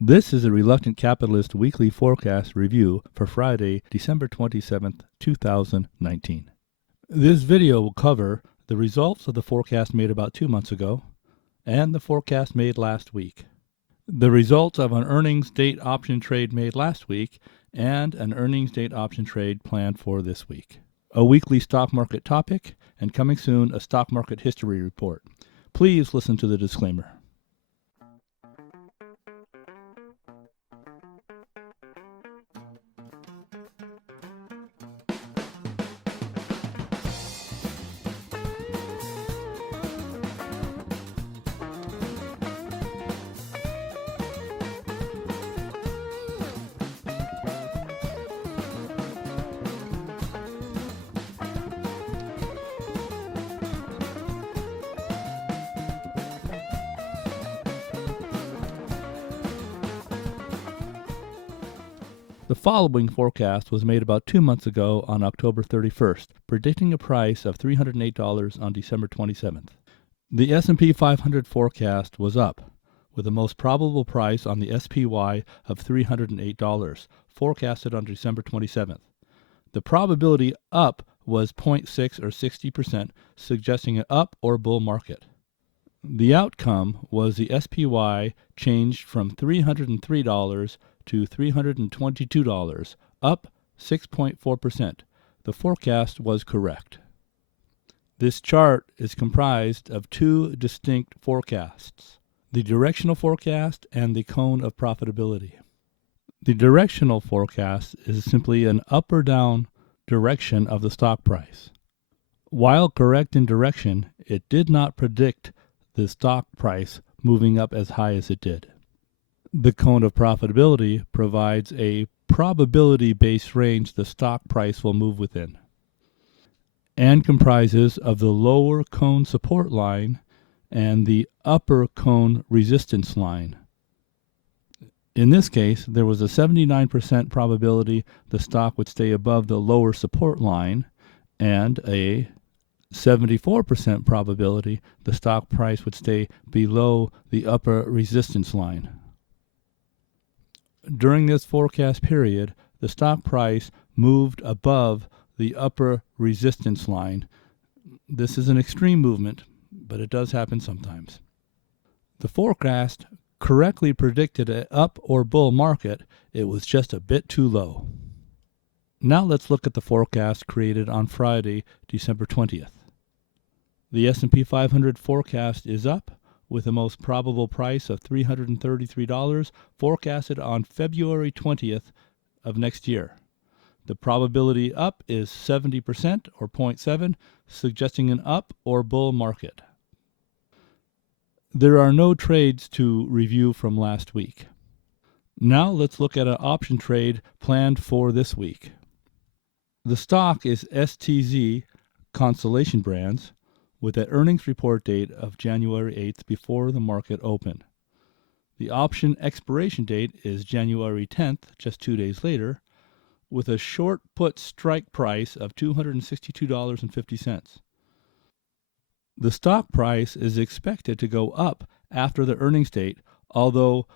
This is a Reluctant Capitalist weekly forecast review for Friday, December 27th, 2019. This video will cover the results of the forecast made about 2 months ago and the forecast made last week, the results of an earnings date option trade made last week and an earnings date option trade planned for this week, a weekly stock market topic, and coming soon, a stock market history report. Please listen to the disclaimer. The following forecast was made about 2 months ago on October 31st, predicting a price of $308 on December 27th. The S&P 500 forecast was up, with the most probable price on the SPY of $308, forecasted on December 27th. The probability up was 0.6 or 60%, suggesting an up or bull market. The outcome was the SPY changed from $303 to $322, up 6.4%. The forecast was correct. This chart is comprised of two distinct forecasts, the directional forecast and the cone of profitability. The directional forecast is simply an up or down direction of the stock price. While correct in direction, it did not predict the stock price moving up as high as it did. The cone of profitability provides a probability-based range the stock price will move within, and comprises of the lower cone support line and the upper cone resistance line. In this case, there was a 79% probability the stock would stay above the lower support line and a 74% probability the stock price would stay below the upper resistance line. During this forecast period, the stock price moved above the upper resistance line. This is an extreme movement, but it does happen sometimes. The forecast correctly predicted an up or bull market. It was just a bit too low. Now let's look at the forecast created on Friday, December 20th. The S&P 500 forecast is up, with the most probable price of $333, forecasted on February 20th of next year. The probability up is 70% or 0.7, suggesting an up or bull market. There are no trades to review from last week. Now let's look at an option trade planned for this week. The stock is STZ Constellation Brands, with an earnings report date of January 8th before the market opened. The option expiration date is January 10th, just 2 days later, with a short put strike price of $262.50. The stock price is expected to go up after the earnings date, although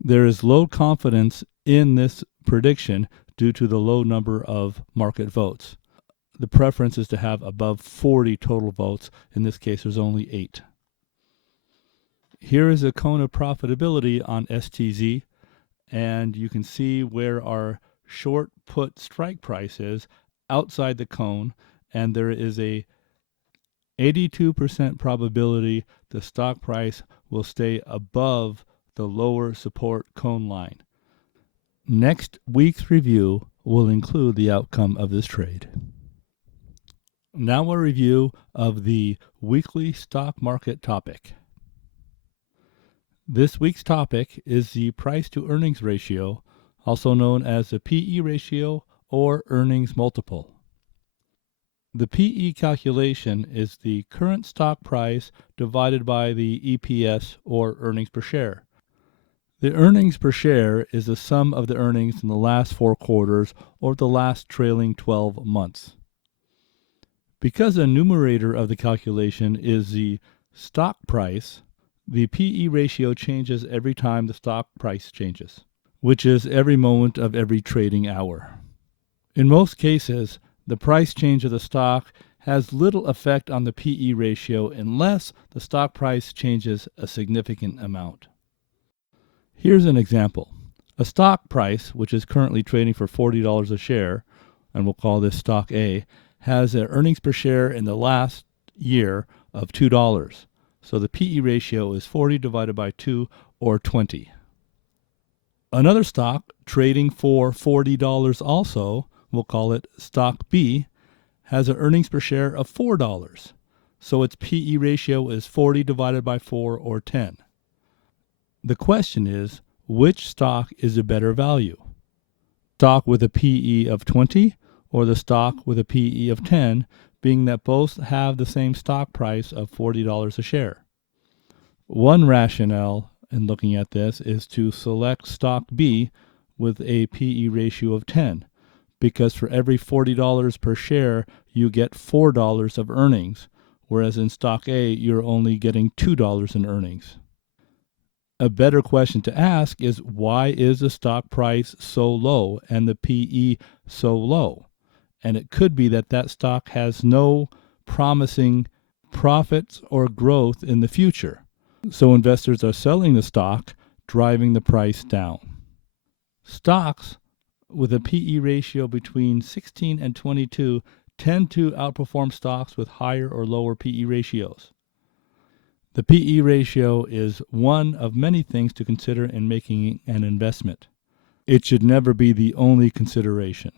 there is low confidence in this prediction due to the low number of market votes. The preference is to have above 40 total votes. In this case, there's only 8. Here is a cone of profitability on STZ, and you can see where our short put strike price is outside the cone, and there is a 82% probability the stock price will stay above the lower support cone line. Next week's review will include the outcome of this trade. Now a review of the weekly stock market topic. This week's topic is the price to earnings ratio, also known as the PE ratio or earnings multiple. The PE calculation is the current stock price divided by the EPS or earnings per share. The earnings per share is the sum of the earnings in the last 4 quarters or the last trailing 12 months. Because the numerator of the calculation is the stock price, The PE ratio changes every time the stock price changes, which is every moment of every trading hour. In most cases, the price change of the stock has little effect on the PE ratio unless the stock price changes a significant amount. Here's an example. A stock price, which is currently trading for $40 a share, and we'll call this stock A, has an earnings per share in the last year of $2. So the PE ratio is 40 divided by 2, or 20. Another stock trading for $40 also, we'll call it stock B, has an earnings per share of $4. So its PE ratio is 40 divided by 4, or 10. The question is, which stock is a better value? Stock with a PE of 20 or the stock with a PE of 10, being that both have the same stock price of $40 a share? One rationale in looking at this is to select stock B with a PE ratio of 10, because for every $40 per share, you get $4 of earnings, whereas in stock A, you're only getting $2 in earnings. A better question to ask is, why is the stock price so low and the PE so low? And it could be that that stock has no promising profits or growth in the future. So investors are selling the stock, driving the price down. Stocks with a PE ratio between 16 and 22 tend to outperform stocks with higher or lower PE ratios. The PE ratio is one of many things to consider in making an investment. It should never be the only consideration.